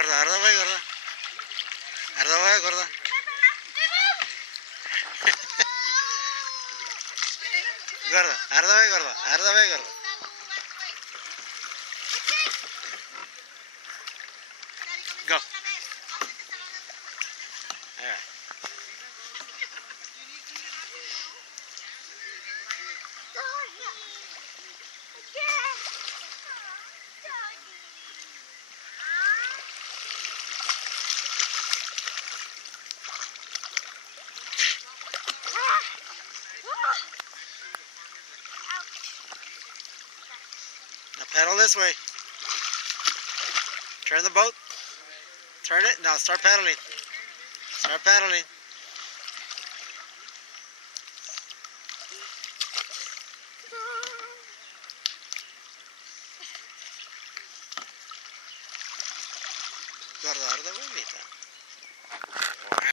Guarda, guarda vai, guarda. Guarda vai, guarda. Guarda, guarda vai, guarda. Guarda vai, guarda. Go. Alright. Now paddle this way. Turn the boat. Turn it. Now start paddling. Start paddling. Guarda, guarda, guarda.